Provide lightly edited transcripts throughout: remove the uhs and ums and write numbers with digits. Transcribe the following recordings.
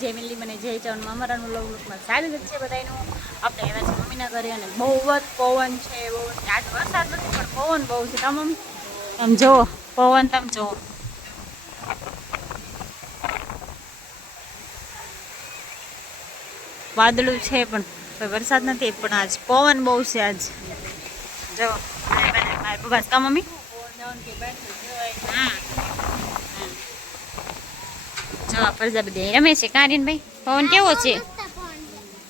જેમિલી મને જય ચાવનમાં અમારાનું લોકમાં સારું જ છે બધાનું. આપણે આવ્યા છે મમ્મીના ઘરે અને બહુ જ પવન છે. બહુ આજ વરસાદ નથી પણ પવન બહુ છે. તમે મમ્મી તમે જુઓ પવન, તમે જુઓ વાદળું છે પણ કોઈ વરસાદ નથી. પણ આજ પવન બહુ છે. આજ જો મારી બસ કા મમ્મી જો પ્રજાપતિ રમે છે. કારીન ભાઈ પવન કેવો છે?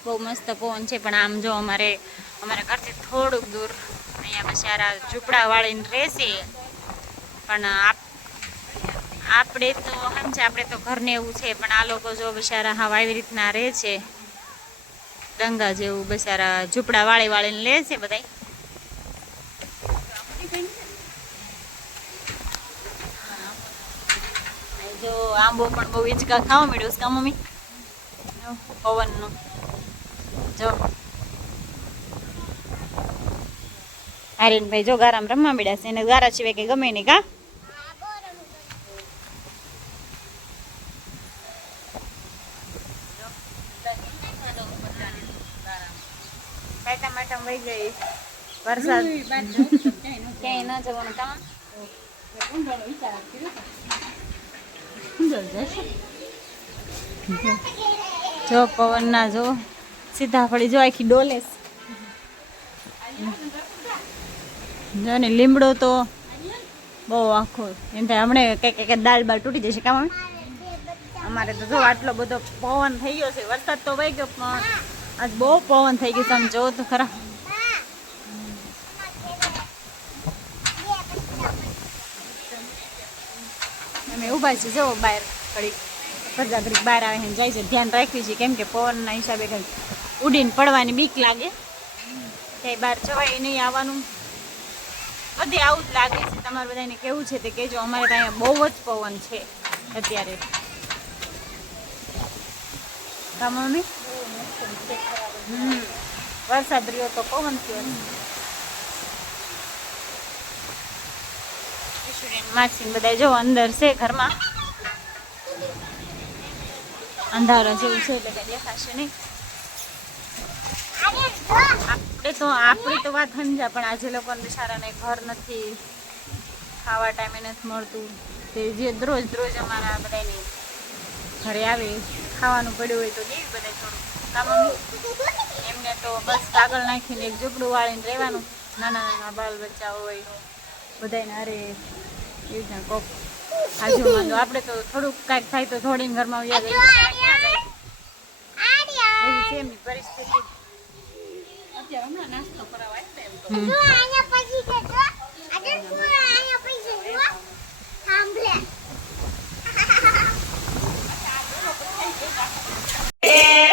બહુ મસ્ત પવન છે. પણ આમ જો અમારા ઘરથી થોડુંક દૂર અહીંયા બચારા ઝૂંપડા વાળીને રહેશે. પણ આપણે તો સમજે આપણે તો ઘરને એવું છે. પણ આ લોકો જો બચારા હાવ આવી રીતના રહે છે ડંગા જેવું. બચારા ઝૂંપડા વાળીને લે છે બધા. જો આંબો પણ બહુ હિંચકા ખાવા મળ્યો છે કા મમ્મી પવનનું. જો આર્યનભાઈ જો ગારામાં રમવા મળ્યા છે. એને ગારા સિવાય કઈ ગમે નહીં કા? માટા વહી ગઈ વરસાદ ક્યાંય ન જવાનું કામ. જો પવન ના જો સીધા ફળી જો આખી ડોલે જો ને. લીમડો તો બહુ આખો એમ થાય હમણાં કઈક દાળ બાળ તૂટી જશે કામ. અમારે તો જો આટલો બધો પવન થઈ ગયો છે. વરસાદ તો વહી ગયો પણ આજ બહુ પવન થઈ ગયું. તમે જોવો તો ખરા. અમે ઊભા છીએ જો બહાર ઘડીક બધા ઘડીક બહાર આવે છે જાય છે. ધ્યાન રાખવી છે કેમ કે પવનના હિસાબે કંઈક ઉડીને પડવાની બીક લાગે. ક્યાંય બહાર જવાય નહીં આવવાનું. બધે આવું જ લાગે છે. તમારે બધાને કેવું છે તે કહેજો. અમારે ત્યાં બહુ જ પવન છે અત્યારે કા મમ્મી? વરસાદ રહ્યો તો પવન થયો. માસી બધા જો અંદર છે ઘરમાં. અંધારા જેવું છે એટલે કઈ દેખાશે નહીં. આપણી તો વાત સમજા પણ આજે લોકોને બિચારાને ઘર નથી, ખાવા ટાઈમે નથી મળતું. તે જે રોજ અમારા બધાની ઘરે આવે ખાવાનું પડ્યું હોય તો દેવી બધા થોડું કામ. એમને તો બસ કાગળ નાખીને એક ઝૂંપડું વાળીને રહેવાનું. નાના બાલ બચ્ચા હોય બધાને અરે એવી રીતના કોક આજુ માંદો. આપણે તો થોડુંક કાંઈક થાય તો થોડીને ઘરમાં એવી છે એમની પરિસ્થિતિ. અત્યારે હમણાં નાસ્તો કરાવાય Yeah.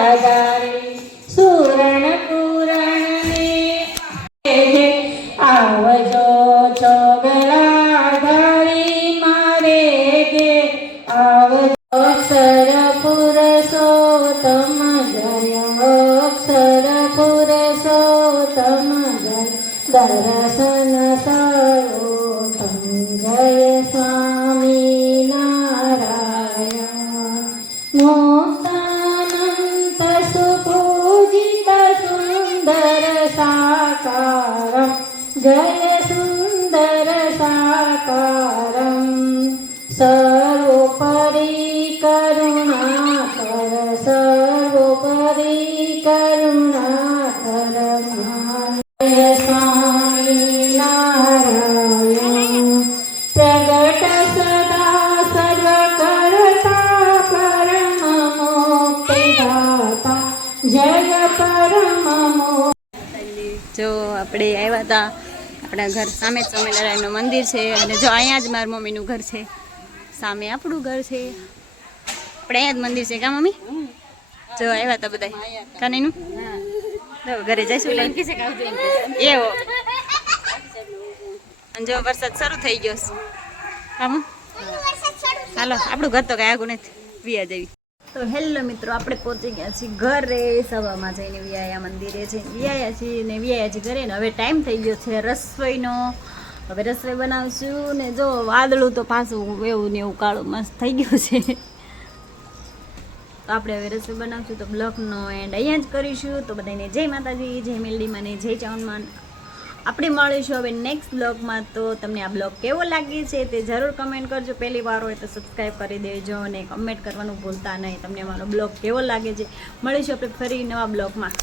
વધારે સુરણ પુરાણને આવજો ચોગલા ધારી મારે કે આવજો અક્ષર પુરુષોત્તમ જય અક્ષર પુરુષોત્તમ જય દર્શન સર્વોત્તમ જય સ્વામી નારાયણ મુક્તાનંત સુપૂજિત સુંદર સાકારમ જય સુંદર સાકારમ સર્વોપરી કરુણાકર સર્વોપરી કરુણાકર જય સ્વામી નારાયણ પ્રગટ સદા સર્વ કરતા પરમ મુક્તિદાતા જય પરમ જો આપણે આવ્યા હતા આપણા ઘર સામે જ સ્વામિનારાયણનું મંદિર છે અને જો અહીંયા જ મારા મમ્મીનું ઘર છે સામે આપણું ઘર છે આપણે અહીંયા જ મંદિર છે કા મમ્મી જો આવ્યા હતા બધા કાનીનું ઘરે જઈશું એવો અને જો વરસાદ શરૂ થઈ ગયો છે કામ ચાલો આપણું ઘર તો કઈ આગું નથી વિયા જેવી તો હેલો મિત્રો આપણે પહોંચી ગયા છીએ ઘરે સવામાં જઈને વિયાયા મંદિરે જઈને વિયાયા છીએ ને વિયાયા છીએ ઘરે ને હવે ટાઈમ થઈ ગયો છે રસોઈનો હવે રસોઈ બનાવશું ને જો વાદળું તો પાછું એવું ને એવું કાળું મસ્ત થઈ ગયું છે તો આપણે હવે રસોઈ બનાવશું તો બ્લોગનો એન્ડ અહીંયા જ કરીશું તો બધાને જય માતાજી જય મેલડીમાં ને જય ચાવનમાં આપણે મળીશું હવે નેક્સ્ટ બ્લોગમાં તો તમને આ બ્લોગ કેવો લાગે છે તે જરૂર કમેન્ટ કરજો પહેલી વાર હોય તો સબસ્ક્રાઈબ કરી દેજો અને કમેન્ટ કરવાનું ભૂલતા નહીં તમને અમારો બ્લોગ કેવો લાગે છે મળીશું આપણે ફરી નવા બ્લોગમાં